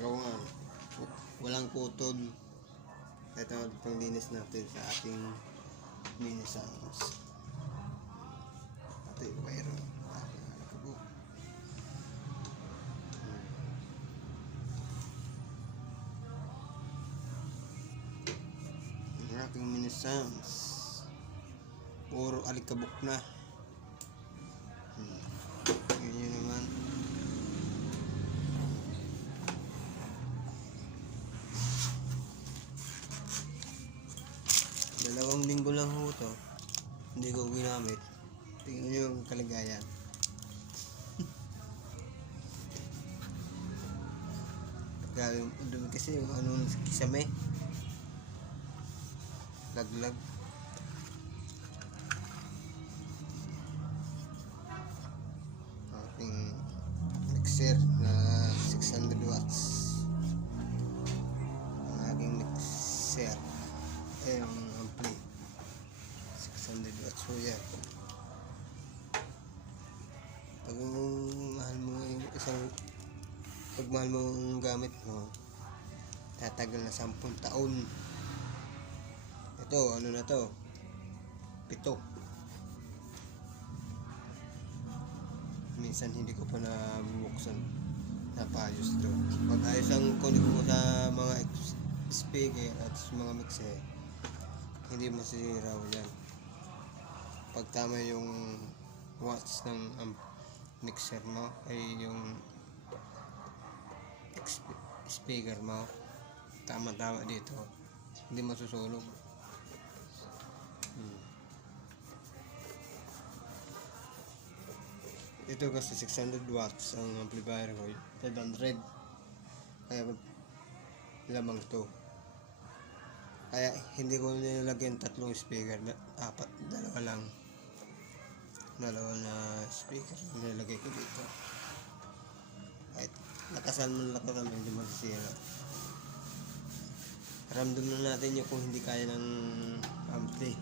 kawangan. Walang putol. Ito panglinis natin sa ating mini sounds. Ito yung wire. Ang aking mini sounds. Puro alikabok na. Ganyan naman. Dalawang linggo lang ho to. Hindi ko ginamit. Tingnan nyo yung kalagayan. Grabe, dumi kasi yung ano kisame. Laglag. Ating mixer na 600 watts. Ang aking mixer. Yung ampli 600 watts so yan. Pag mahal mo yung isang mahal mo yung gamit mo, tatagal na 10 taon. Ito ano na to, 7. Minsan hindi ko pa nabubuksan, napayos to. Pag ayos ang connect mo sa mga speaker at mga mixer, hindi masisira yan. Pag tama yung watts ng mixer mo ay yung speaker mo, tama-tama dito, hindi masusunog. Ito kasi 600 watts ang amplifier ko, 500. Kaya lamang to. Kaya hindi ko nilagyan 3 speaker, 4, 2 lang. 2 na speaker nilagay ko dito. Kahit lakasan mo hindi masisira. Ramdam na natin yung kung hindi kaya ng ampli.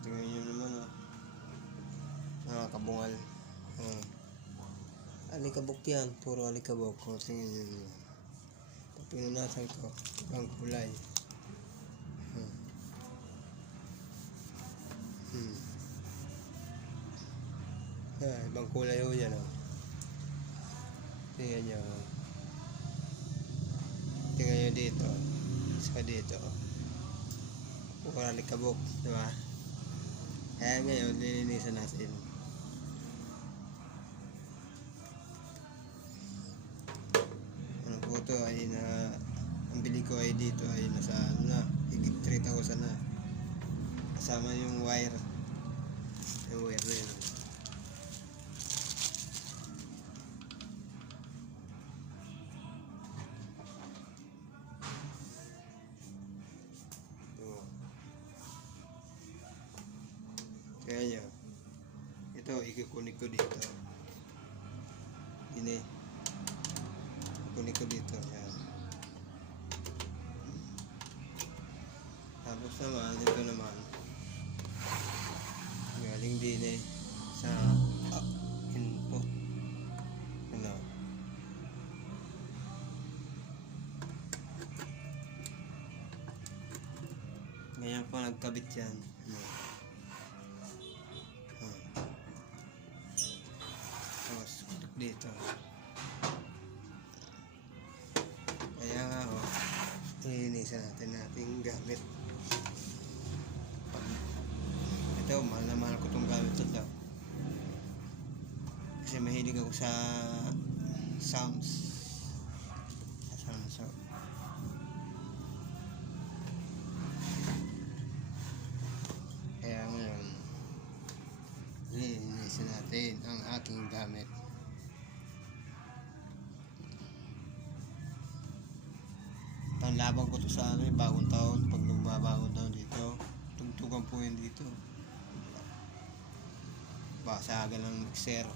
Tingnan nyo naman kabungal. Alikabok yan, puro alikabok. Tingnan nyo. Pag pinunasan ko, ibang kulay. Ibang kulay ho yan. Tingnan nyo. Tingnan nyo dito. Saka dito. Puro alikabok, diba? Kaya ngayon, lilinisan natin. Ano po ito ay ang bili ko ay dito ay nasa higit 3,000 na. Kasama yung wire. Yung wire na yun. Kaya nyo, ito ikikunik ko dito. Ini kunik ko dito. Yan. Tapos naman, ito naman galing din sa input. Ano? Ngayon pa nagkabit yan. Ano? Tapos dito. Kaya nga lilinisan natin ating gamit. Ito, mahal na mahal ko itong gamit ito. Kasi mahilig ako sa sounds. So, kaya ngayon lilinisan natin ang aking gamit. Panlaban ko to sa bagong taon. Pag bagong taon dito, tugtugan po yun dito. Basagan ng mixer.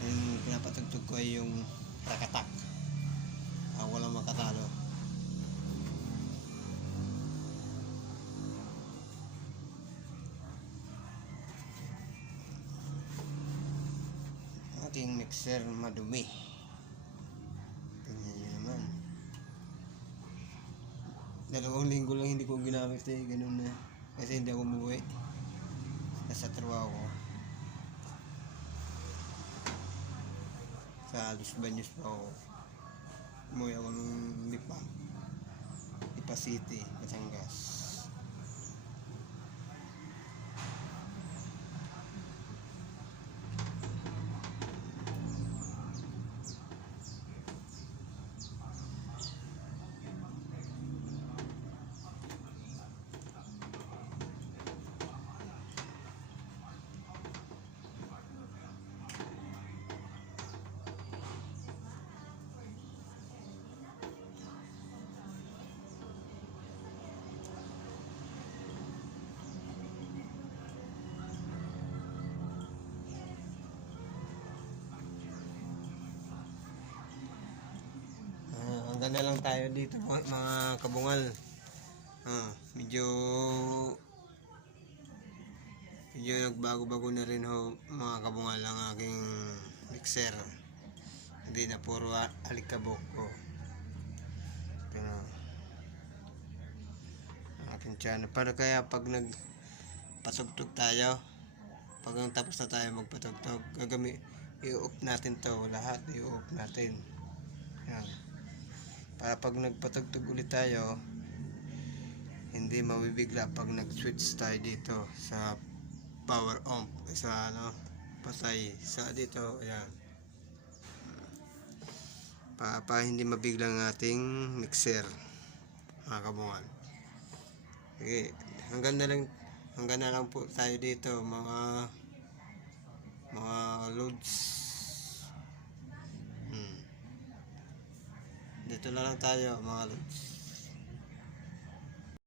Ang pinapatugtog ko ay yung rakatak. Walang makatalo. ating mixer madumi. Tingnan nyo naman. 2 linggo lang hindi ko ginamit eh, ganun na. Kasi hindi ako umuwi. Nasa trabaho ko. Sa Los Baños pa ako. Umuwi ako ng Lipa City, Batangas. Hanggang na lang tayo dito mga kabungal. Medyo nagbago-bago na rin ho mga kabungal ang aking mixer. Hindi na puro alikabok ko. Ito na ang aking channel. Para kaya pag nagpatugtog tayo, pag tapos na tayo magpatugtog, i-off natin to lahat, i-off natin. Yan. Para pag nagpatugtog ulit tayo, hindi mabibigla pag nag-switch tayo dito sa power on, sa patay sa dito. Ayan, para hindi mabigla ang ating mixer mga kabungan. Okay, hanggang na lang po tayo dito mga loads. Dito na lang tayo mga loads.